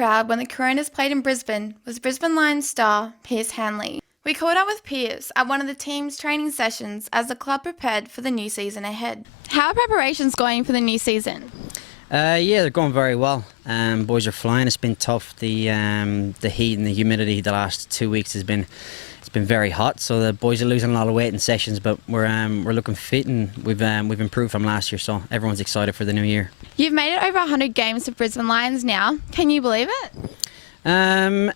Proud when the Coronas played in Brisbane was Brisbane Lions star Pearce Hanley. We caught up with Pearce at one of the team's training sessions as the club prepared for the new season ahead. How are preparations going for the new season? Yeah, they're going very well. Boys are flying. It's been tough. The heat and the humidity the last 2 weeks has been very hot. So the boys are losing a lot of weight in sessions, but we're looking fit and we've improved from last year. So everyone's excited for the new year. You've made it over 100 games for Brisbane Lions now. Can you believe it?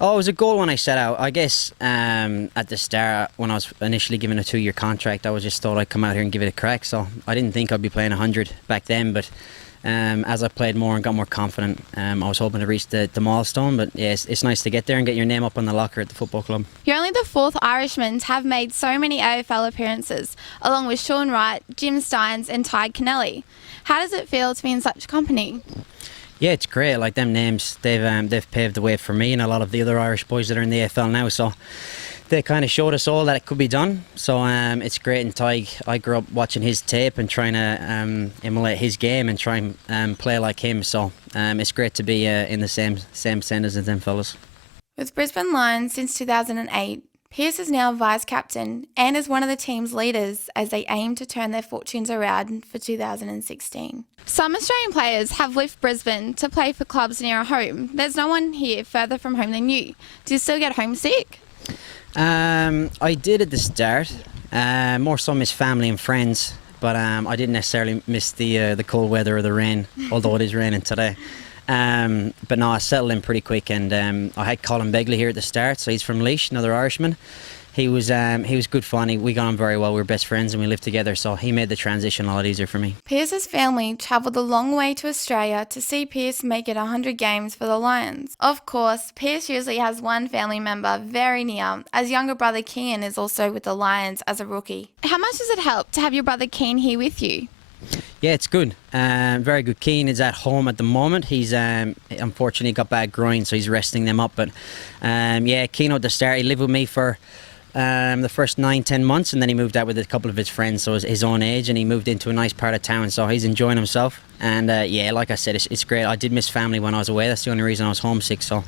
Oh, it was a goal when I set out. I guess at the start, when I was initially given a 2-year contract, I just thought I'd come out here and give it a crack. So I didn't think I'd be playing 100 back then, but as I played more and got more confident, I was hoping to reach the milestone. But yeah, it's nice to get there and get your name up on the locker at the football club. You're only the fourth Irishman to have made so many AFL appearances, along with Sean Wright, Jim Stynes and Ty Kennelly. How does it feel to be in such company? Yeah, it's great. Like, them names, they've paved the way for me and a lot of the other Irish boys that are in the AFL now. So they kind of showed us all that it could be done. So it's great. And Ty, I grew up watching his tape and trying to emulate his game and try and play like him. So it's great to be in the same centres as them fellas. With Brisbane Lions since 2008, Pearce is now vice-captain and is one of the team's leaders as they aim to turn their fortunes around for 2016. Some Australian players have left Brisbane to play for clubs nearer home. There's no one here further from home than you. Do you still get homesick? I did at the start. More so miss family and friends, but I didn't necessarily miss the cold weather or the rain, although it is raining today. But no, I settled in pretty quick, and I had Colin Begley here at the start, so he's from Laois, another Irishman. He was good fun. We got on very well. We were best friends and we lived together, so he made the transition a lot easier for me. Pearce's family travelled a long way to Australia to see Pearce make it 100 games for the Lions. Of course, Pearce usually has one family member very near, as younger brother Kean is also with the Lions as a rookie. How much does it help to have your brother Kean here with you? Yeah, it's good. Very good. Keane is at home at the moment. He's unfortunately got bad groin, so he's resting them up. But yeah, Keane at the start, he lived with me for the first 9-10 months, and then he moved out with a couple of his friends, so his own age, and he moved into a nice part of town, so he's enjoying himself. And yeah, like I said, it's great. I did miss family when I was away. That's the only reason I was homesick. So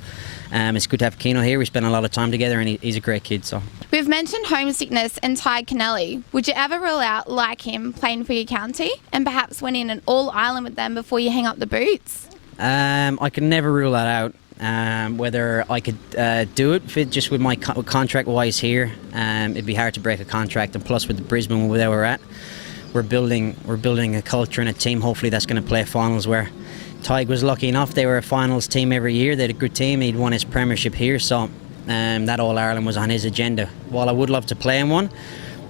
it's good to have Keno here. We spent a lot of time together, and he's a great kid. So we've mentioned homesickness and Ty Kennelly. Would you ever rule out, like him, playing for your county and perhaps winning an All-Ireland with them before you hang up the boots? I can never rule that out. Whether I could do it just with my contract wise here, it'd be hard to break a contract, and plus with the Brisbane where we're at, we're building a culture and a team hopefully that's going to play finals, where Tig was lucky enough, they were a finals team every year. They had a good team. He'd won his premiership here, so that All-Ireland was on his agenda. While I would love to play in one,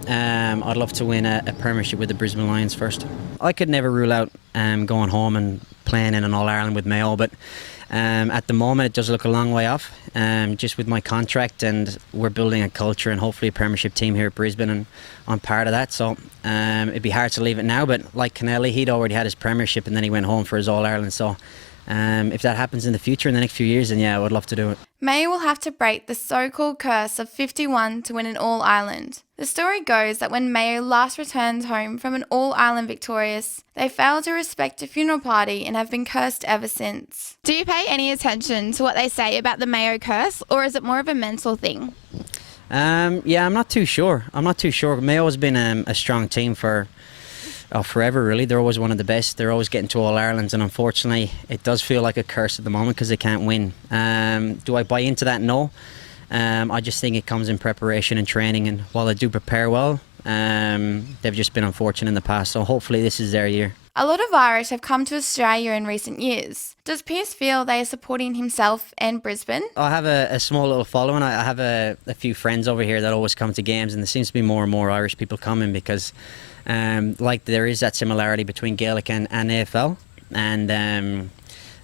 I'd love to win a premiership with the Brisbane Lions first. I could never rule out going home and playing in an All-Ireland with Mayo, but at the moment it does look a long way off, just with my contract, and we're building a culture and hopefully a premiership team here at Brisbane, and I'm part of that, so it'd be hard to leave it now. But like Kennelly, he'd already had his premiership and then he went home for his All-Ireland, so if that happens in the future, in the next few years, then yeah, I would love to do it. Mayo will have to break the so-called curse of 51 to win an All-Ireland. The story goes that when Mayo last returned home from an All-Ireland victorious, they failed to respect a funeral party and have been cursed ever since. Do you pay any attention to what they say about the Mayo curse, or is it more of a mental thing? Yeah, I'm not too sure. Mayo has been a strong team for forever, really. They're always one of the best. They're always getting to All-Irelands, and unfortunately it does feel like a curse at the moment because they can't win. Do I buy into that? No. I just think it comes in preparation and training, and while they do prepare well, they've just been unfortunate in the past, so hopefully this is their year. A lot of Irish have come to Australia in recent years. Does Pearce feel they are supporting himself and Brisbane? I have a small little following. I have a few friends over here that always come to games, and there seems to be more and more Irish people coming because like there is that similarity between Gaelic and AFL, and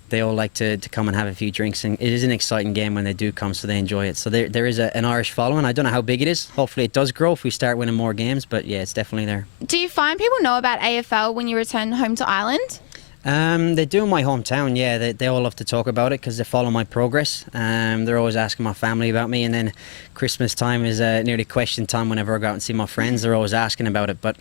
they all like to come and have a few drinks, and it is an exciting game when they do come, so they enjoy it. So there is an Irish following. I don't know how big it is. Hopefully it does grow if we start winning more games, but yeah, it's definitely there. Do you find people know about AFL when you return home to Ireland? They do in my hometown, yeah. They all love to talk about it because they follow my progress. They're always asking my family about me, and then Christmas time is nearly question time whenever I go out and see my friends. They're always asking about it. But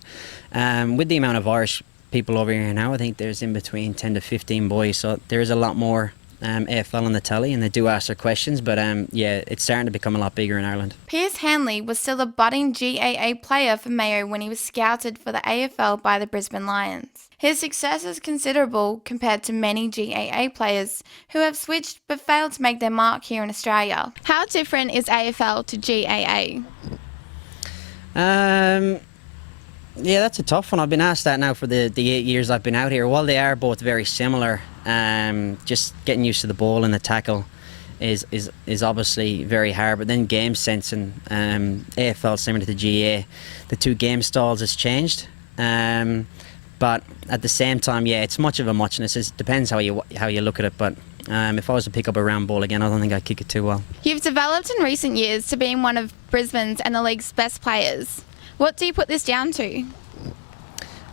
with the amount of Irish people over here now, I think there's in between 10 to 15 boys, so there is a lot more AFL on the telly, and they do ask their questions. But yeah, it's starting to become a lot bigger in Ireland. Pearce Hanley was still a budding GAA player for Mayo when he was scouted for the AFL by the Brisbane Lions. His success is considerable compared to many GAA players who have switched but failed to make their mark here in Australia. How different is AFL to GAA? Yeah, that's a tough one. I've been asked that now for the 8 years I've been out here. While they are both very similar, just getting used to the ball and the tackle is obviously very hard. But then game sense and AFL similar to GAA, the two game styles has changed. But at the same time, yeah, it's much of a muchness. It depends how you look at it. But if I was to pick up a round ball again, I don't think I'd kick it too well. You've developed in recent years to being one of Brisbane's and the league's best players. What do you put this down to?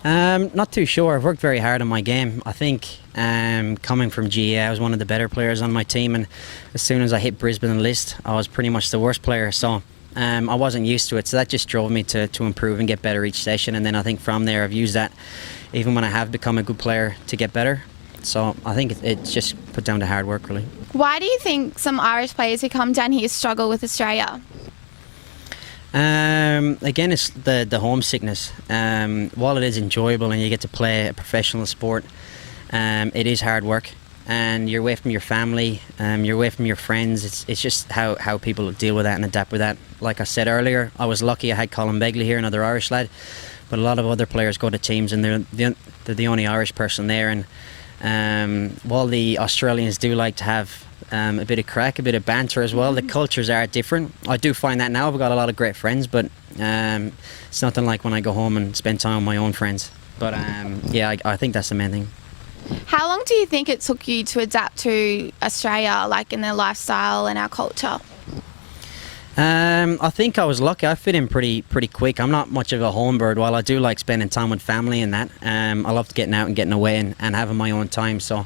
Not too sure. I've worked very hard on my game. I think coming from GAA, I was one of the better players on my team, and as soon as I hit Brisbane list, I was pretty much the worst player. So I wasn't used to it. So that just drove me to improve and get better each session. And then I think from there, I've used that even when I have become a good player to get better. So I think it's just put down to hard work, really. Why do you think some Irish players who come down here struggle with Australia? Again, it's the homesickness. While it is enjoyable and you get to play a professional sport, it is hard work, and you're away from your family, you're away from your friends. It's just how people deal with that and adapt with that. Like I said earlier, I was lucky I had Colin Begley here, another Irish lad, but a lot of other players go to teams and they're the only Irish person there. And while the Australians do like to have a bit of crack, a bit of banter as well, the cultures are different. I do find that now. I've got a lot of great friends, but it's nothing like when I go home and spend time with my own friends. But yeah, I think that's the main thing. How long do you think it took you to adapt to Australia, like in their lifestyle and our culture? I think I was lucky. I fit in pretty quick. I'm not much of a home bird. While I do like spending time with family and that, I loved getting out and getting away and having my own time. So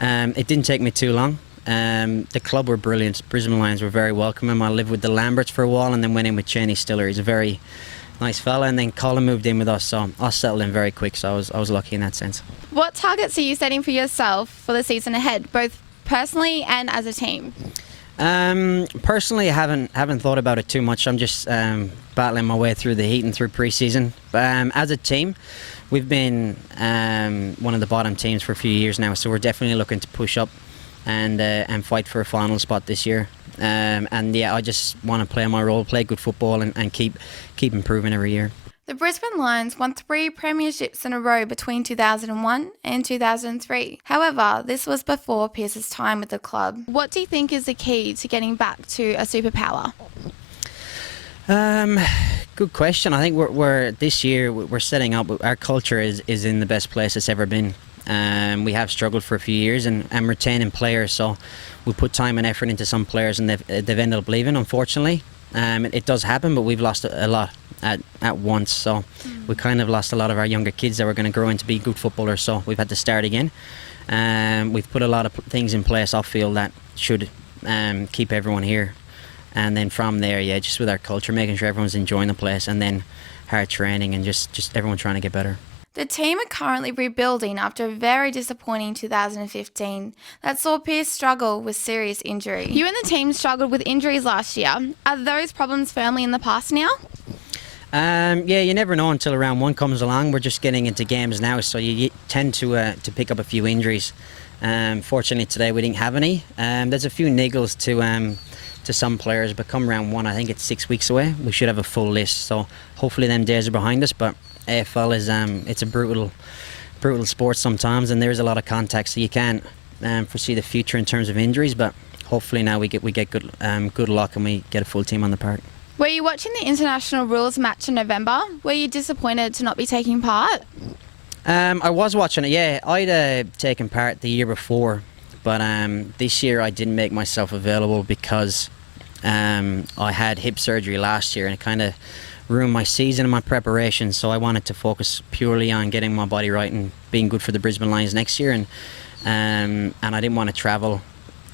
it didn't take me too long. The club were brilliant. Brisbane Lions were very welcoming. I lived with the Lamberts for a while and then went in with Cheney Stiller. He's a very nice fella. And then Colin moved in with us, so I settled in very quick. So I was lucky in that sense. What targets are you setting for yourself for the season ahead, both personally and as a team? Personally, I haven't thought about it too much. I'm just battling my way through the heat and through pre-season. As a team, we've been one of the bottom teams for a few years now, so we're definitely looking to push up and fight for a final spot this year. And yeah, I just want to play my role, play good football, and keep improving every year. The Brisbane Lions won 3 premierships in a row between 2001 and 2003. However, this was before Pearce's time with the club. What do you think is the key to getting back to a superpower? Good question. I think we're this year we're setting up. Our culture is in the best place it's ever been. We have struggled for a few years and retaining players. So we put time and effort into some players, and they've ended up leaving, unfortunately. It does happen, but we've lost a lot at once. So we kind of lost a lot of our younger kids that were going to grow into be good footballers. So we've had to start again. We've put a lot of things in place off field that should keep everyone here. And then from there, yeah, just with our culture, making sure everyone's enjoying the place, and then hard training and just everyone trying to get better. The team are currently rebuilding after a very disappointing 2015 that saw Pearce struggle with serious injury. You and the team struggled with injuries last year. Are those problems firmly in the past now? Yeah, you never know until round one comes along. We're just getting into games now, so you tend to pick up a few injuries. Fortunately today we didn't have any. There's a few niggles to some players, but come round one, I think it's 6 weeks away, we should have a full list. So hopefully them days are behind us. But AFL is it's a brutal sport sometimes, and there's a lot of contact, so you can't foresee the future in terms of injuries. But hopefully now we get good luck and we get a full team on the park. Were you watching the international rules match in November? Were you disappointed to not be taking part? I was watching it, yeah. I'd taken part the year before, but this year I didn't make myself available because I had hip surgery last year, and it kind of ruined my season and my preparation. So I wanted to focus purely on getting my body right and being good for the Brisbane Lions next year, and I didn't want to travel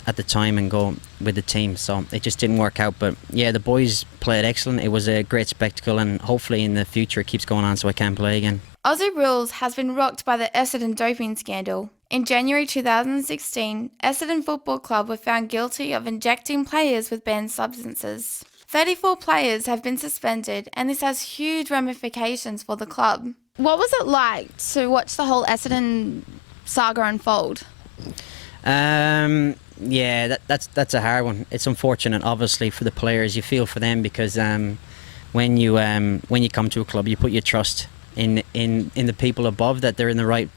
at the time and go with the team, so it just didn't work out. But yeah, the boys played excellent. It was a great spectacle, and hopefully in the future it keeps going on so I can play again. Aussie rules has been rocked by the Essendon doping scandal. In January 2016, Essendon Football Club were found guilty of injecting players with banned substances. 34 players have been suspended, and this has huge ramifications for the club. What was it like to watch the whole Essendon saga unfold? Yeah, that's a hard one. It's unfortunate, obviously, for the players. You feel for them because when you come to a club, you put your trust in the people above, that they're in the right.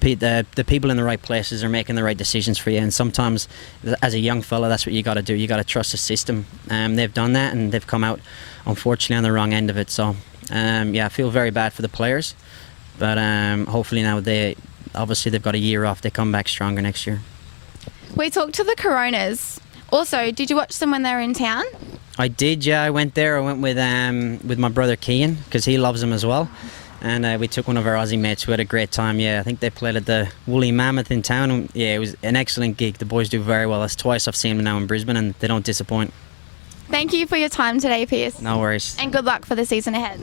The people in the right places are making the right decisions for you, and sometimes as a young fella that's what you got to do. You got to trust the system. They've done that, and they've come out unfortunately on the wrong end of it. So yeah, I feel very bad for the players, but hopefully now they've got a year off. They come back stronger next year. We talked to the Coronas. Also, did you watch them when they were in town? I did, yeah. I went there. I went with my brother Kean because he loves them as well. And we took one of our Aussie mates who had a great time. Yeah, I think they played at the Woolly Mammoth in town. And yeah, it was an excellent gig. The boys do very well. That's twice I've seen them now in Brisbane, and they don't disappoint. Thank you for your time today, Pearce. No worries. And good luck for the season ahead.